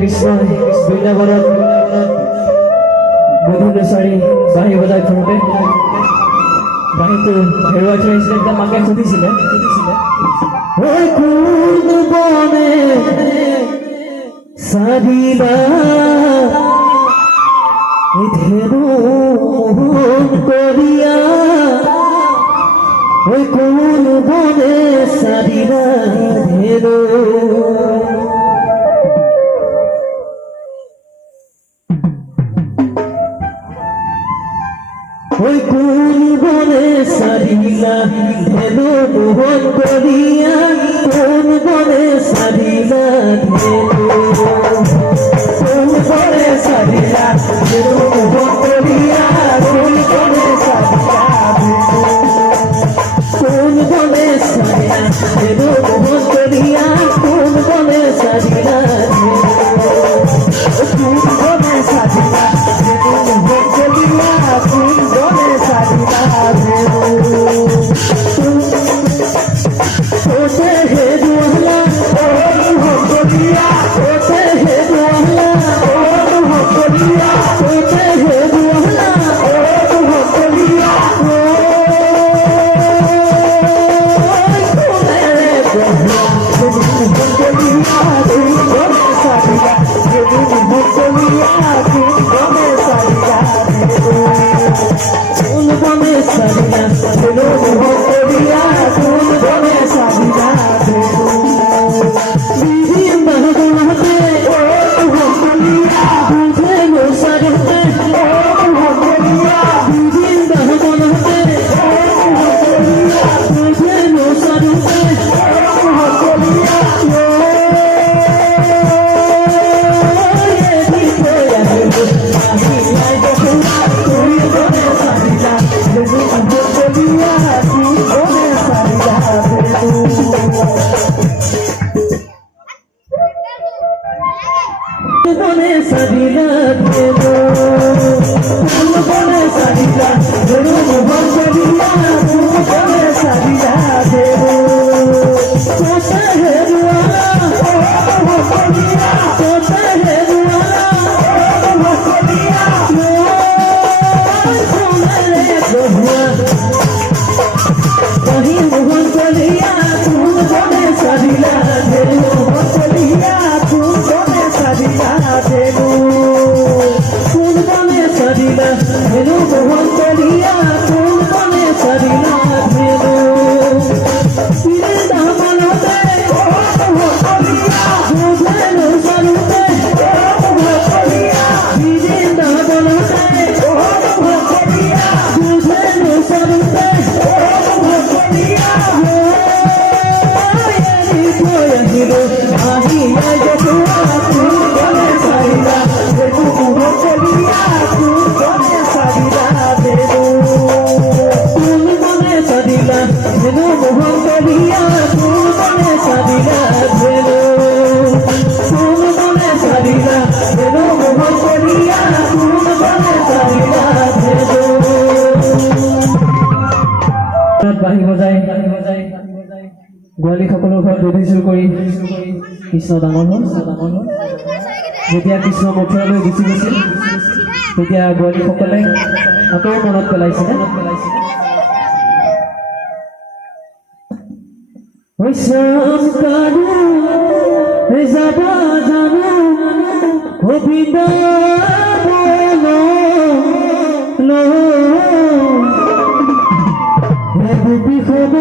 কৃষ্ণ বৃন্দাবনত মধুৰ চাৰি বাঁহী বজাই ফুৰোঁতে বাঁহীটো হেৰুৱাই থৈ আহিছিলে। তেতিয়া মাকে সুধিছিলে কোন বনে চাৰিলা ধেনু মোহন কৰিয়া কোন বনে চাৰিলা ধেনু কোন বনে সারিলা ধেনু মোহন করিয়া কোন বনে সারিলা ধেনু কোন বনে সারিলা ধেনু মোহন করিয়া কোন বনে সারিলা কোন বনে সারিলা ধেনু মোহন করিয়া কোন বনে সারিলা ধেনু কোন বনে সারিলা ধেনু মোহন করিয়া কোন বনে সারিলা ধেনু ওতে হে দুয়ালা ও মোহন করিয়া ওতে হে দুয়ালা ও মোহন করিয়া ওতে হে দুয়ালা ও মোহন করিয়া বাঁহী বজাই গোৱালী সকলৰ ঘৰত দধি চুৰ কৰি কৃষ্ণ ডাঙৰ হ'ল। যেতিয়া কৃষ্ণ মথুৰালৈ গুচি গৈছিল তেতিয়া গোৱালীসকলে আকৌ মনত পেলাইছিলে বিষম